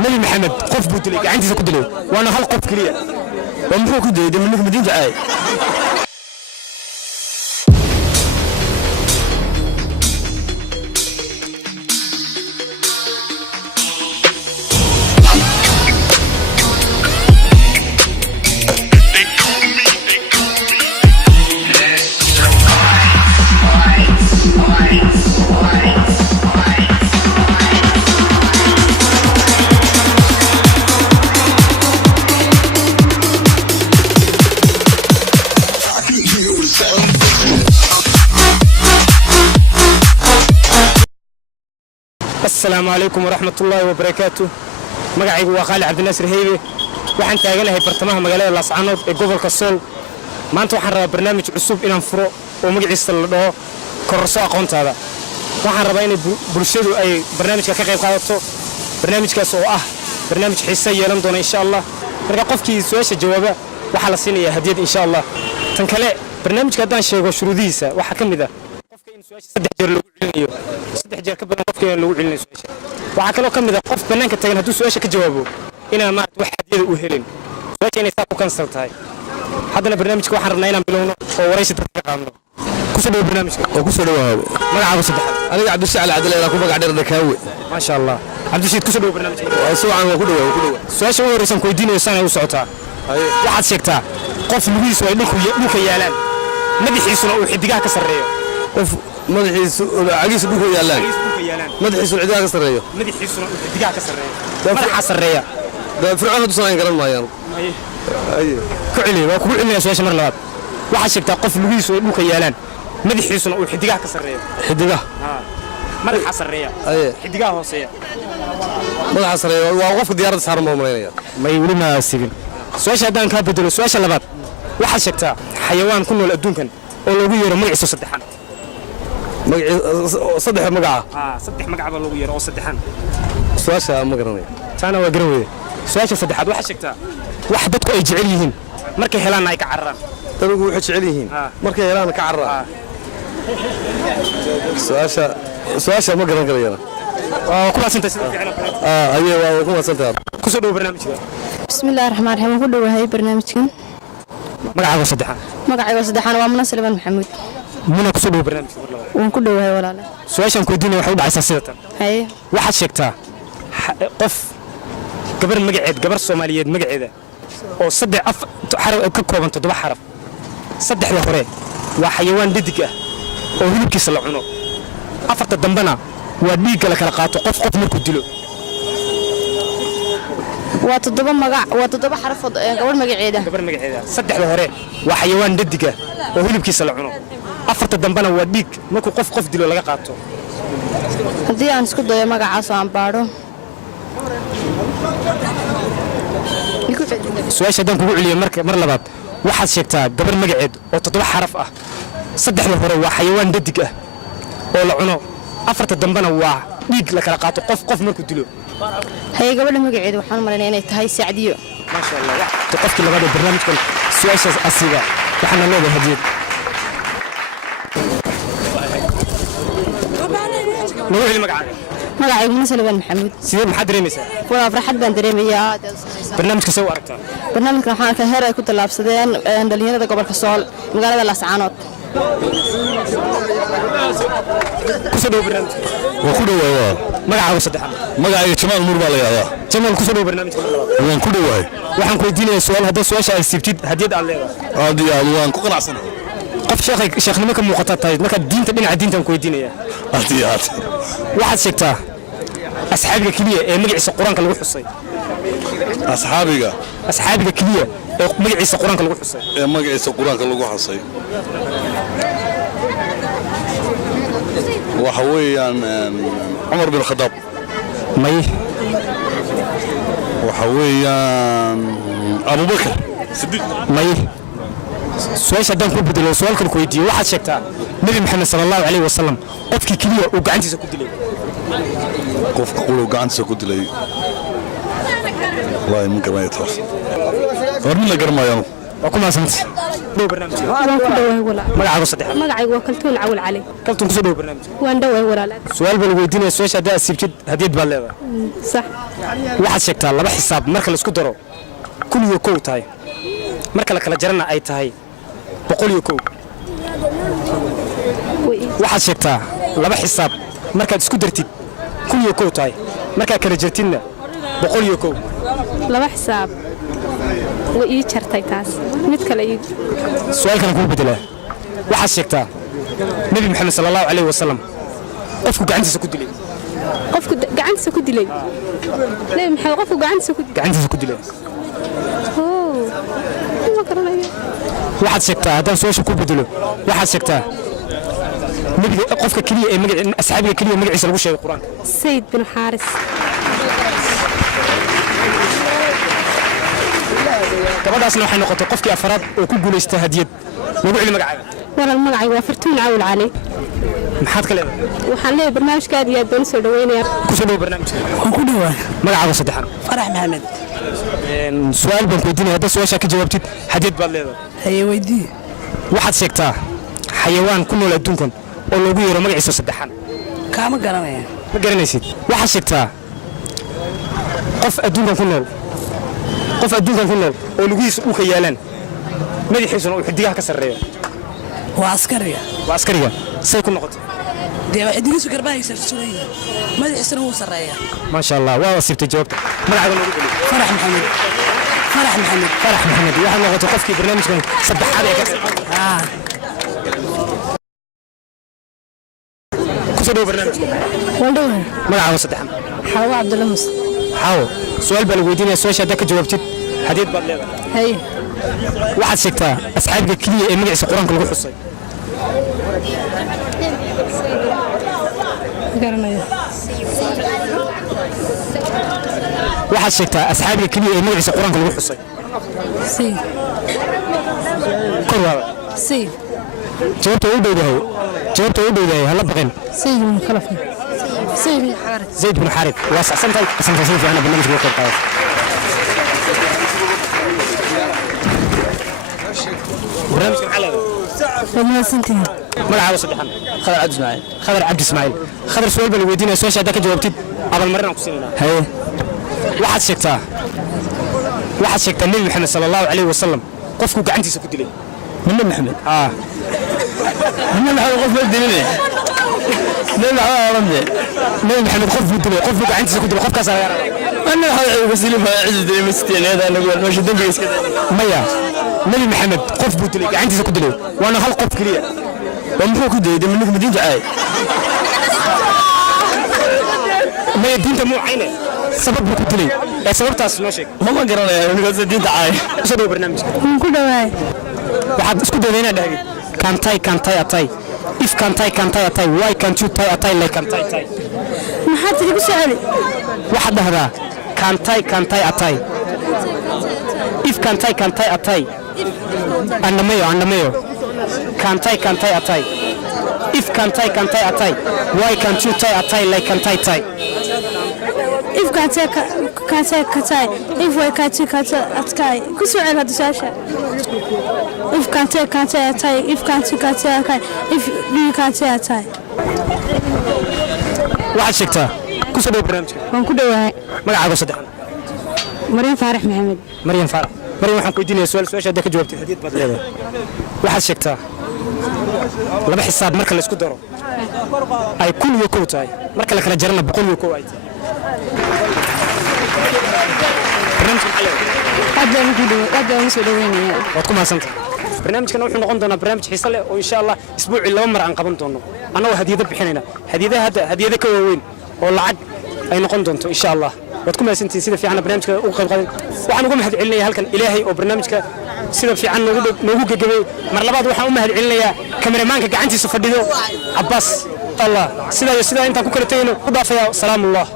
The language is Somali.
nabi maxamed qof buu dilay gacantiisa ku dilay waana hal qof kaliya oo muxuu ku dilay minka madiinta ay السلام عليكم ورحمة الله وبركاته. مقعي وخالي عبد الناصر هيبي waxaan taaganahay bartamaha magaalada Laascaanood ee gobolka Sool. Maanta waxaan rabaa barnaamij cusub inaan furo oo magaciisa la dhaho kororso aqoontaada. Waxaan rabaa in bulshadu ay barnaamijka ka qayb qaadato. Barnaamijkaas oo ah barnaamij xiiso yeelan doona insha Allah. Marka qofkii su'aasha jawaaba waxa la siinayaa hadiyad insha Allah. Tan kale barnaamijka hadaan sheego shuruudihiisa waxa kamid ah qofka in su'aasha 3 jeer lagu celinayo 3 jeer ka badan qofka in lagu celinayo su'aasha. waxa kale oo kamid ah qof banaanka tagan haduu su'aasha ka jawaabo inaan ma wax hadiyad u helin su'aasha inay saa ku cancel tahay haddana barnaamijka waxaan rabnaa inaan bilowno oo waraysi dadka qaadno ku soo dhaw barnaamijka oo ku soo dhawaado magacaaga saddexaad aniga Cabdishaal Cabdilaahi ku magac dheer Dakaawe ma sha Allah Cabdishaal ku soo dhaw barnaamijka waa soo aan ku dhawaado su'aasha ugu horeysan ku weydiinayo sanay u socotaa waxaad sheegtaa qof lugihiisu ay dhulka yaalaan madaxiisuna uu xidigaha ka sareeyo qof madaxiisu cagiisu dhulka yaalaan madaxiisu xidigaha ka sareeyo madaxiisuna uu xidigaha ka sareeyo madaxa sareeya fircoon hadu sanayn garan maayaan ku celiyo waa ku celiyo su'aasha mar labaad waxa sheegtaa qof lugihiisu ay dhulka yaalaan madaxiisuna uu xidigaha ka sareeyo xidigaha madaxa sareeya xidigaha hooseeya madaxa sareeya waa qofka diyaaradda saaran ma mareynaya may wali ma sigin su'aasha hadaan ka bedelo su'aasha labaad waxa sheegtaa xayawaan ku nool adduunkan oo lagu yeero magaciisa saddexan صدح مقعة صدح مقعة بالله يرى صدحان سواشة ما قرني أنا وقروي سواشة صدحات واحد شكتها وحدتك أي جعليهن مركي هلان نايك عرّان تقول واحد جعليهن مركي هلان كعرّان سواشة ما قرن قرينا كل سنة أيوة كل سنة كسر برنامج بسم الله الرحمن الرحيم كله هاي برنامجكم مقعة صدحان مقعة صدحان ومنصر بن محمد منا كسر برنامج وكله هاي ولا لا سواشان كودينا waxay u dhacaysaa sidatan hay waxaad sheegtaa qof gabar magaceed gabar Soomaaliyeed magaceeda oo saddex xaraf ka kooban 7 xaraf saddexda hore waa xayawaan dhidig ah oo hilibkiisa la cuno afarta dambana waa dhiig la kala qaato qof markuu dilo waa 7 magac waa 7 xaraf gabar magaceeda saddexda hore waa xayawaan dhidig ah oo hilibkiisa la cuno afarta dambana waa dhiig markuu qof dilo laga qaato hadii aan isku dayo magacaas aan baaro su'aasha dan kugu celiyo mar labaad waxaad sheegtaa gabar magaceed oo 7 xaraf ah saddexda hore waa xayawaan dhidig ah oo la cuno afarta dambana waa dhiig la kala qaato qof markuu dilo hay gabadha magaceed waxaan malaynayaa inay tahay Saacdiyo ma sha Allah qofkii labaad ee barnaamijkan su'aashaas asiga waxaan leeyahay hadiyad نروح لمقعد مقعد منصر بن محمد سيدي محد ريميسا ولا فرحت بن دريميا برنامج كسو أركتان برنامج كان هير كنت لابسدين دلينا قبل كسول مقالة لاسعانات كسو برنامج وكله waa magaca saddexan magaca Jamal Nuur baa la yiraahdaa Jamal ku soo barnaamijka waan ku dhawaay waxaan ku weydiinayaa su'aal hadda su'aasha ay sibtid hadiyad aan leeyahay aad waan ku qanacsanahay qof sheekhnimo ka muuqata tahay marka diinta dhinaca diinta aan ku weydiinayaa aad waxaad sheegtaa asxaabiga kaliya ee magaciisa quraanka lagu xusay asxaabiga kaliya ee magaciisa quraanka lagu xusay waxa weeyaan Umar bin Khattab may waxa weeyaan Abu Bakr Siddiq may su'aasha dan ku bedelo su'aalkan ku weydiiyo waxaad sheegtaa nabi maxamed sallallahu alayhi wasallam qofkii kaliya uu gacantiisa ku dilay qofka uu gacantiisa ku dilay wallahi ma garanayo taas hormina garmaayano waa kuma santi dhow barnaamijka waan ku dhawahay walaal magacaagu saddexaad magacaygu waa kaltuun cawil cali kaltuun kusoo dhow barnaamijka waan dhawahay walaal su'aal baa lagu weydiinaya su'aasha haddaa asiibtid hadiyad baad leedahay sax waxaad sheegtaa laba xisaab marka la isku daro 1,001 tahay marka la kala jarana ay tahay 101 waxaad sheegtaa laba xisaab markaad isku dartid 1,001 tahay markaad kala jartidna 101 laba xisaab way ii jartay taas mid kale ii su'aalkan ku bedelaa waxaad sheegtaa nabi maxamed sallallahu alayhi wasallam qofku gacantiisa ku dilay qofku gacantiisa ku dilay leey maxay qofku gacantiisa ku dilay ma garanayo waxaad sheegtaa haddaan su'aasha ku bedelo waxaad sheegtaa nabiga qofka kaliya ee magaciisa asxaabiga kaliya magaciisa lagu sheegay quraanka sayd bin xaaris gabadhaasna waxay noqotay qofkii afraad oo ku guuleystay hadiyad lagu celi magacaaga walaal magacaygu waa fartuun cawil cali maxaad ka leedahay waxaan leeyahay barnaamijkaada iyo doon soo dhaweynaya ku soo dhow barnaamijka waan ku dhawaa magacaaga saddexan farax maxamed su'aal baan ku weydiinaya haddaad su'aasha ka jawaabtid hadiyad baad leedahay haye weydii waxaad sheegtaa xayawaan ku nool adduunkan oo loogu yeero magaciisa saddexan kaama garanaya ma garanaysid waxaad sheegtaa qof adduunkan ku nool oo lugihiisa dhulka yaalaan madaxiisuna uu xidigaha ka sarreeyo waa askariga waa askariga say ku noqotay dee waa xidigiisu garbahiisa sugan yihiin madaxiisana wuu sarreeyaa maasha allah waa wasiibtay jawaabta magacaaga noogu geli farax maxamed waxaad noqotay qofkii barnaamijkan saddexaad ee ka kusoo dhow barnaamijka waan dhawahay magacaaga saddexan xawa cabdulla mus xaawo su'aal baa lagu weydiinaya su'aasha haddaa ka jawaabtid hadiyad baad leedahay haye waxaad sheegtaa asxaabiga keliya ee magaciisa qur-aanka lagu xusay garanayo waxaad sheegtaa asxaabiga keliya ee magaciisa qur-aanka lagu xusay si kor waaba si jawaabta u dhowdahay hala baqin sayd bin khalaf sayd bin xaaris zayd bin xaarid waa saxsantahay asantahay si fiican barnaamijka uga qayb qaadata barnaamijka maxaa leedahay wamaasantiin magacaaga saddexan khadar cabdi ismaaciil khadar su'aal baa lagu weydiinaya su'aasha haddaa ka jawaabtid abaalmarin aan ku siinaynaa haye waxaad sheegtaa nebi maxamed sallallahu alayhi wasallam qofku gacantiisa ku dilay nabi maxamed qof ma dilin nabi maxamed qof buu dilay qofku gacantiisa ku dilay qofkaas ayaa أنا هذا وسيلة ما عزت لي مستين هذا أنا أقول مش دم بيس كذا maya nebi maxamed qof buu dilay gacantiisa ku dilay waana hal qof keliya ومحو كده ده منك مدين جاي maya diinta muu cayne sabab buu ku dilay ee sababtaas noo sheeg ما قرنا يعني منك مدين جاي soo dhow barnaamijka waan ku dhawahay waxaad isku dayday inaad dhahdo kantay atay if kantay atay why can't you tie atay like kantay maxaad tiri ku soo celi waxaad dhahdaa kantay atay if kantay atay andamayo kantay atay if kantay atay why can't you tie atay like kantay if kantay if way kantay atay ku soo celi hadda su'aasha if kantay atay if kantay atay if kantay atay waxaad sheegtaa ku soo dhow barnaamijka waan ku dhawahay magacaaga saddexan maryam faarax maxamed maryam waxaan ku weydiinaya su'aasha haddaa ka jawaabtid hadiyad baad leedahay waxaad sheegtaa laba xisaab marka la isku daro ay 1,001 tahay marka la kala jarana 101 ay tahay barnaamijka maxaa leedahay aad baan soo dhaweynaya waad ku mahadsantahay barnaamijkana wuxuu noqon doonaa barnaamij xiiso leh oo insha allah isbuucii 2 mar aan qaban doono annagoo hadiyado bixinayna hadiyada ka waaweyn oo lacag ay noqon doonto insha allah waad ku mahadsantihiin sida fiican barnaamijka uga qayb qaadan waxaan uga mahad celinayaa halkan ilaahay oo barnaamijka sida fiican noogu gagabay mar labaad waxaan u mahad celinayaa kameramaanka gacantiisa fadhido Abbas Allah sidaa intaan ku kala tagayno ku dhaafaya salaamullah